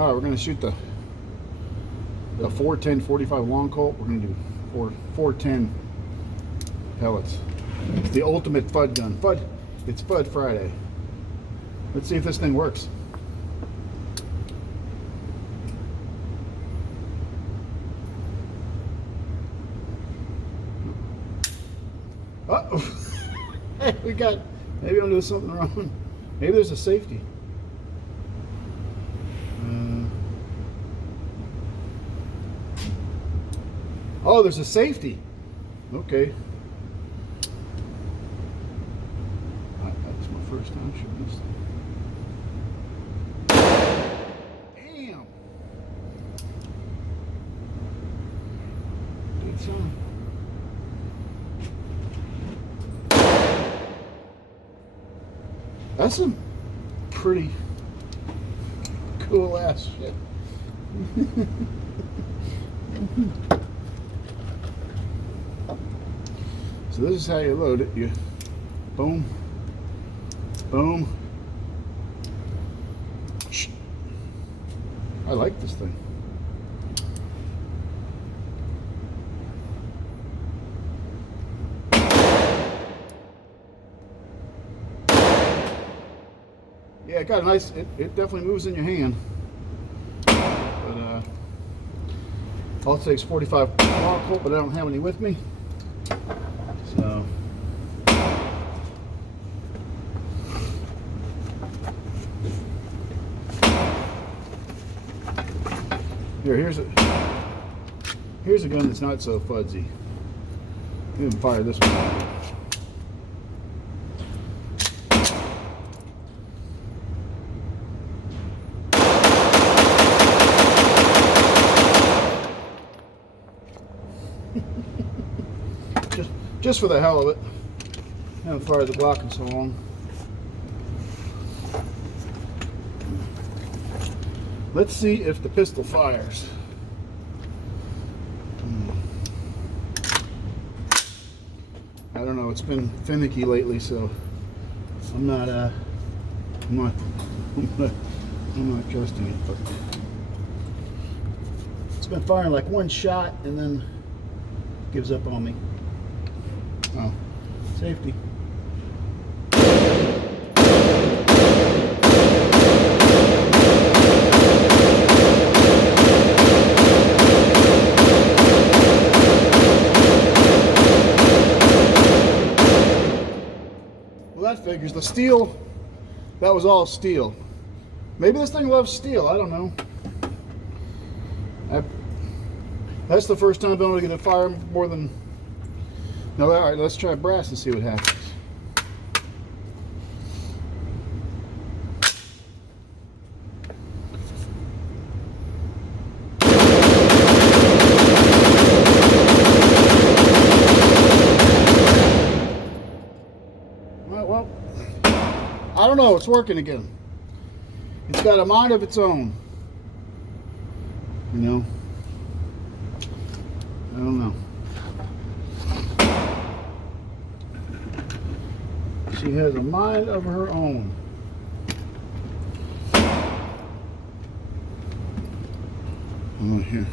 All right, we're gonna shoot the 410 45 long Colt. We're gonna do 410 pellets. It's the ultimate FUD gun. FUD. It's FUD Friday. Let's see if this thing works. Uh-oh. We got, maybe I'm doing something wrong. Maybe there's a safety. Oh, there's a safety. Okay. That's my first time shooting this thing. Damn. Did some. That's some pretty cool ass shit. So this is how you load it. You boom, boom. I like this thing. Yeah, it got a nice, it definitely moves in your hand. But all it takes 45 long Colt, but I don't have any with me. So here's a gun that's not so fudgy. You can fire this one. Just for the hell of it. I haven't fired the Glock in so long. Let's see if the pistol fires. I don't know, it's been finicky lately, so I'm not trusting it, but it's been firing like one shot and then gives up on me. Oh, safety. Well, that figures. The steel, that was all steel. Maybe this thing loves steel, I don't know. That's the first time I've been able to get a fire more than... No, all right, let's try brass and see what happens. Well, I don't know, it's working again. It's got a mind of its own. You know? I don't know. She has a mind of her own. I'm here.